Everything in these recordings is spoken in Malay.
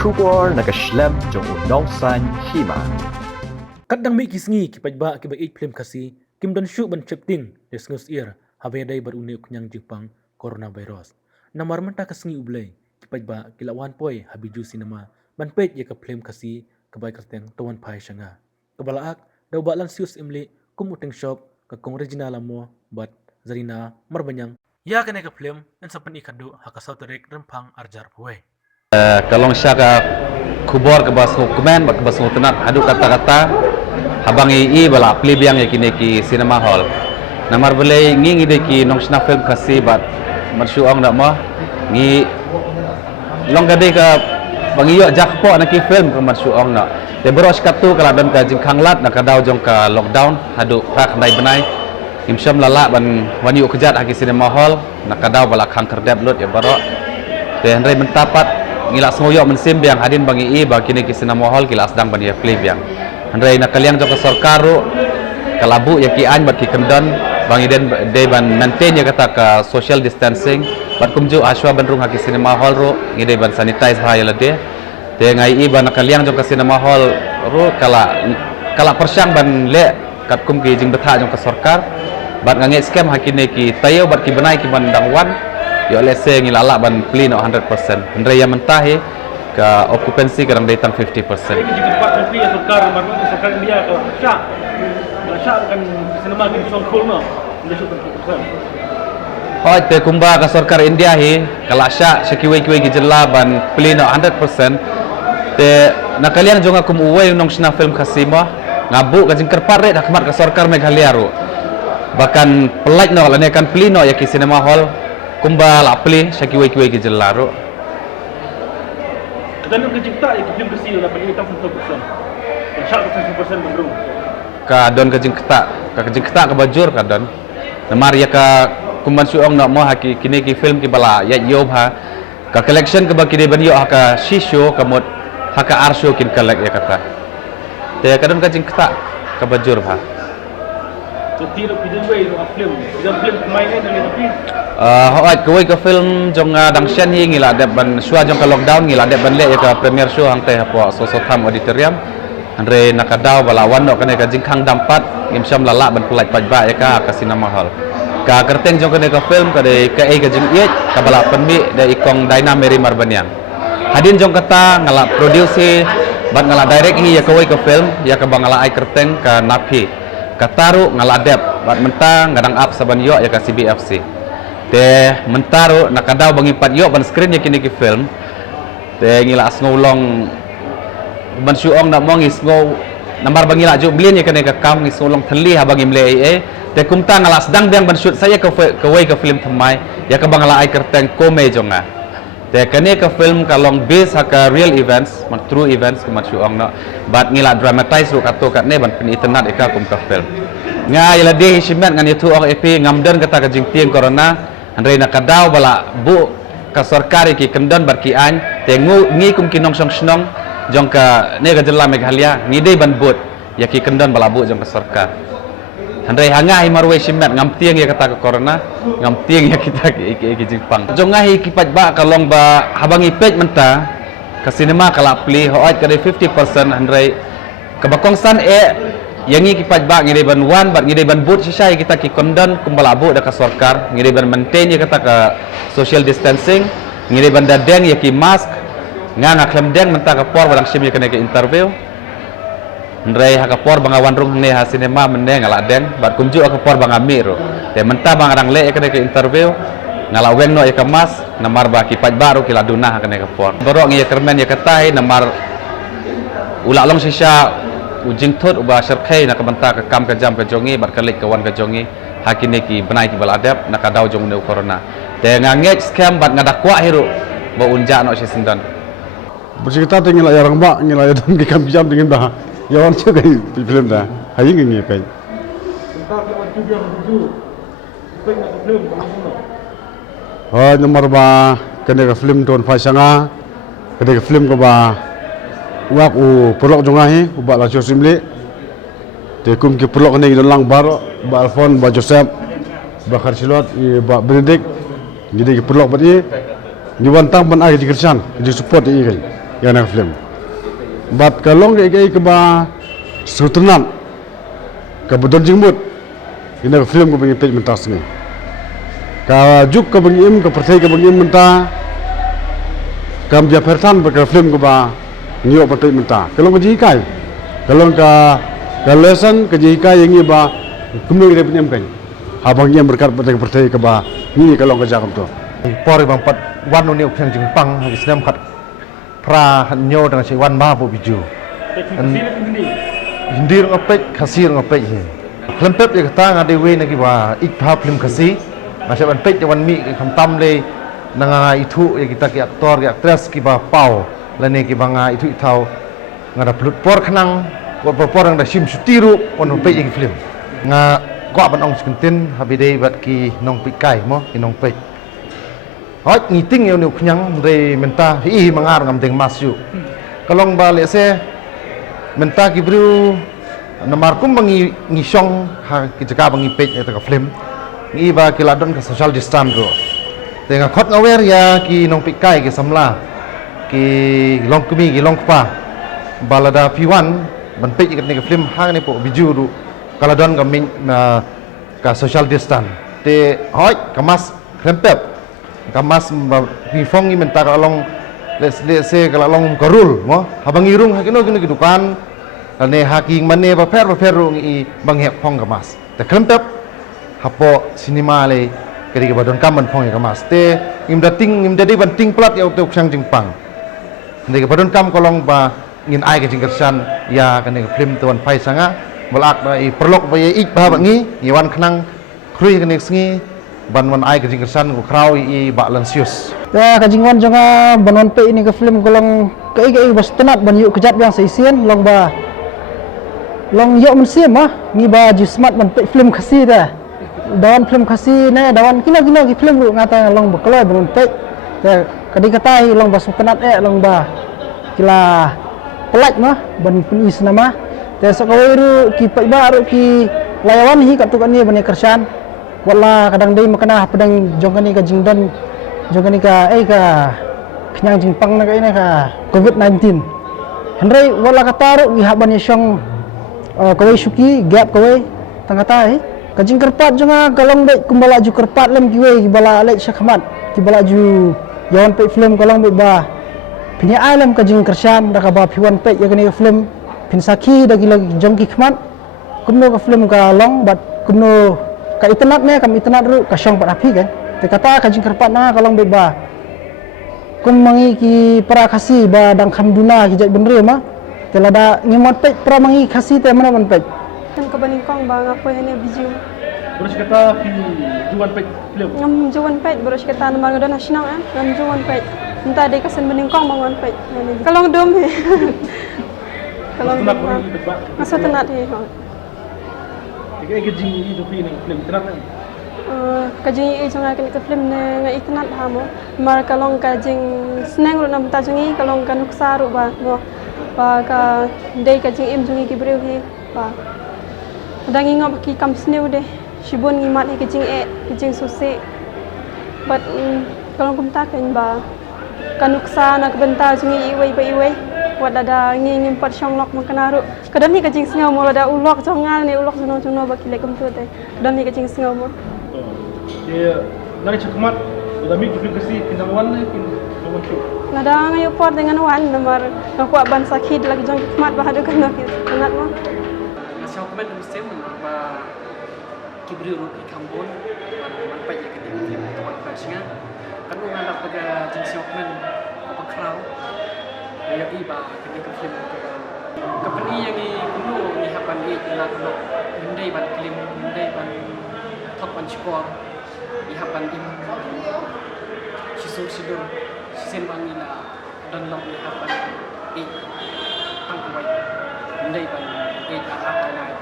Kubor nakaslem jong unongsan hima. Kadang may kisngi kipajba kiba 8 film kasi kimdan syu ban chepting desngus ir habedai baruni uknyang jipang coronavirus. Namar menta kasngi ublay kipajba kilawan poi habiju sinema ban pej ya ka film kasi kabay kerteng tawan pai shanga. Kabalaak daw balan sius imli kumuteng shop ka kong original mo bat zarina marbanyang ya kene ka film en sapan ikadu hakasaw terek rempang arjar puwe. Kalong siya ka kubor ke bas komen bak bas ngutenat adu kata-kata habang ii bala plibiang yakini ki cinema hall namar belai ngi de ki nongsna film kasi bat marsuang dak mah ngi long gade ka bangiyo jakpo na ki film ka marsuang na de boros katu kala dan ka jingkhanglat na ka daw jong ka lockdown adu rak nai benai imsyam lala ban wani ukjat haki cinema hall na ka daw bala khang kerdep lut ya baro de hendrai mentapat ngila sengoyo mensim biang hadin bangi i ba kini ki cinema hall kila sedang ban ya play biang andrai na kaliang jok sarkaru kalabu ya ki an bat ki kendon bangi den de ban maintain ya kata ka social distancing bat kumju aswa ban rung haki cinema hall ro ngide ban sanitize ha ya lade de ngai i ban kaliang jok cinema hall ro kala persyang ban le kat kum ki jing betha jok sarkar bat ngange scam hakine ki tayo bat ki benai ki ban dangwan yo let's say ngilala ban clean 100%. Hendra yang mentahi ke okupansi kadang datang 50%. Jika cepat ya sarkar India kalau syak kan sinema kan songkol no, dia sudah 50%. Oh, te kumba ka sarkar India hi kala syak sekiwe-kiwe gijela ban clean 100%. Te nakalian jonga kum uwe nong sna film kasima ngabu ka jingker parret hakmat ka sarkar Meghalaya ro. Bahkan pelait no kalane kan plino ya ki cinema hall kumba la pli sekiwe-kiwe gijela ro. Dan nak cipta ya film besi lah bagi kita 100%. Syak 100% bendung. Ka don ka jing keta ka bajur ka don. Namar ya ka kumban suong nak mo haki kini ki film ki bala ya yob ha ka collection ka baki de banyo ha ka shisho ka mod ha ka arsho kin collect ya kata. Te ka don ka jing keta ka bajur ha. Jadi lo pidin way no film mainnya dari tapi Hoat kuwi ka film jong dangsyan hi ngila de ban shua jong ka lockdown ngila de ban le ya ka premier show hang teh po so tham auditorium andre nakadaw balawan no kane ka jingkhang dampat imsyam lala ban pelait pajba ya ka cinema hall ka kerteng jong kane ka film ka de ka ka jing iet ka bala penmi de ikong Daina Mary Marbanyang hadin jong kata ngala produce ban ngala direct hi ya kuwi ka film ya ka bangala ai kerteng ka napi kataru ngala dep bat mentang ngadang up saban yo ya ka CBFC te mentaru nakadaw bangi pat yo ban screen ya kini ki film te ngila asngolong ban suong nak mong isngo nambar bangi la ju blin ya kene ka kam ngisngolong thali ha bangi mle te kumta ngala sedang biang ban shoot saya ke way ka film thamai ya ka bangala ai kerteng kome jonga te kene ka film kalong base ha ka real events man true events ka suong no bat ngila dramatize ru kato kat ne ban pin internet ka kum ka film nga ila de hisimet ngan itu ok ep ngamdan kata ka jingtieng corona andre nakadaw bala bu ka sarkari ki kendon bar ki an te ngi kum kinong song snong jong ka ne ga jela Meghalaya ngi de ban but ya ki kendon bala bu jong ka sarkar andre hanga hi marwe simet ngam tieng ya kata ka corona ngam tieng ya kita ki jingpang jong ngahi ki pajba kalong ba habangi pej menta ka cinema kala pli hoat ka de 50% andre ka bakongsan yangi ki pajba ngide ban wan bat ngide ban but sisai kita ki kondon kumbala bu da ka sarkar ngide ban maintain ya kata ka social distancing ngide ban dadeng ya ki mask nga klem deng menta ka por barang sim ya kene ke interview ndrei ha ka por bangawan rung ne ha cinema mende ngala deng bat kumju ka por bangami ro te menta bangarang le ya kene ke interview ngala weng no ya ka mask namar ba ki pajba ro ki laduna ha kene ka por borok ngi ya kermen ya katai namar ula long sisa ujing thot uba serkai nak banta ka kam ka jam ka jongi bar kalik kawan ka jongi hakine ki benai ki baladap nak daw jong ne corona te ngangek scam bat ngadak kwa hiru ba unja no sindan bercerita tinggal ya orang bak ngila ya dan ki kam jam dengan dah ya wan chu kai film dah hayi ngi pe tentang film tu dia menuju film nak film kamu oh nomor ba kene ka film ton faisanga kene ka film ko ba wak u pelok jongahi u ba la simle te kum ki pelok ne lang bar ba Alfon ba Joseph ba Kharsilot ba Benedict ngide ki pelok ba ni wantang ban ai di kersan di support i kai yang nak film. Bat kalong ke ba sutunan ke bedon jingmut ina film ko bagi page mentas ni. Ka juk ka bagi im ka pertai ka bagi im menta kam dia pertan ba ka film ko ba niok pa page menta. Kalong ka jikai. Kalong ka lesson ka jikai yang ba kumno ire penyam kan. Habang yang berkat pertai ka ba ni kalong ka jakam tu. Por bang pat wan no niok khang jingpang ha islam khat pra hanyo dang si wan ma bo biju. Hindir ngapek kasir ngapek he. Film pep ya kata ngade we nagi wa ik pa film kasi. Masa ban pek wan mi kham tam le nanga itu ya kita ki aktor ki aktris ki ba pau lane ki banga itu itau ngada plut por khnang por ang da sim sutiru on pek ki film. Nga ko ban ong skentin habide bat ki nong pik kai mo ki nong pek. Hoi ngiting yo niuk nyang re menta hi mangar ngam deng masyu. Kalong ba le se menta ki bru namar kum bangi ngisong ha ki jaga bangi page eta ka film ngi ba ki ladon ka social distance ro tenga khot ngawer ya ki nong pikai ki samla ki long kumi ki long pa balada p1 ban page ka ni ka film ha ni po biju ru kaladon ka min ka social distance te hoi kamas krempep kamas bi fongi menta ka long le se ka long karul mo habang irung ha kino ki dukan ane haking mane ba per ru ngi banghep phong kamas te krempep hapo sinema le kedi ba don kaman phong kamas te ngim dadi banting plat ya tok sang jingpang ne ba don kam kolong ba ngin ai ke jingkersan ya kane film tuan pai sanga balak ba I perlok ba ik ba ngi wan khnang krui kane sngi ban wan ai ke jingkersan ko krau I ba lansius ya kajingwan jonga banon pe ini ke film kolong ke bas tenat ban yuk kejat yang seisian long ba long yok mensim ngi ba ju smart ban pe film khasi da dawan film khasi ne dawan kina ki film ru ngata long ba koloi banon pe te kadi katai long ba sukenat long ba kila pelaj ban pun is nama te sakawe ru ki pa ba ru ki layawan hi katukan ni ban kersan wala kadang dei makana pedang jongkani ka jingdan jongkani ka ka knyang jingpang na ka ka covid-19 henry wala kataru gi haban yong kawai syuki gap kawai tangata kajing kerpat jonga kalong dei kumbala ju kerpat lem kiwe bala alek syakmat ki bala ju yawan pe film kalong be ba pinya alam kajing kersan da ka ba piwan pe ya kani film pin saki da lagi jongki khmat kumno ka film ka long bat kumno ka internet ne kam internet ru ka syong pat api kan te kata kajing kerpat na kalong be ba kum mangi ki para khasi ba dang khamduna ki jat benre ma telada ngimot pe pra mangi khasi te mana man pe kan ko baning kong ba nga po hene biju Terus kata pi juan pek film. ngam juwan pe boros kita na marga na sinang ngam juwan pe entah de kasen baning kong bangon pe kalong dom he kalong Tunat orang ni tebak. maso tenat he Ke jing itu pi nang film tenat kan. kajing i jonga kan ke film ne nga itnat hamo mar kalong kajing sneng ru nam ta jongi kalong kan nuksa ru ba mo ba ka dei kajing im jongi ki breu hi ba dangi ngop ki kam sneu de shibon ngi mat kajing susi but kalong kum ta kan ba kan nuksa nak benta jongi iwei wat ada ngi pat syong lok makanaru kadang ni kajing sneu mo ada ulok jongal ni ulok jono ba ki lekum tu te dan ni kajing sneu mo Dia nari cakmat, dah mi film kasi kinang wan ni kin wan tu. Nada ngayo por dengan wan nomor kuat ban sakit lagi jong khmat ba hadu kan kenat mo. Nasihat komen musim ba kibri ru ki kambon man pa ya kini film tuan pasnya kan ngandak pada jenis komen apa krau ya iba kini ke film kapani yang ni kuno ni hapan ni ila kuno mendai ban film mendai ban top ban skor ihapan im sido sisen bangila dan long ihapan tangkubai ndai ban apa lai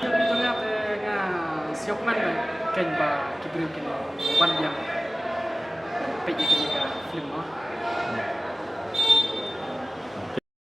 itu ngapa nga siokman kan ba kibri kin wan yang pe film film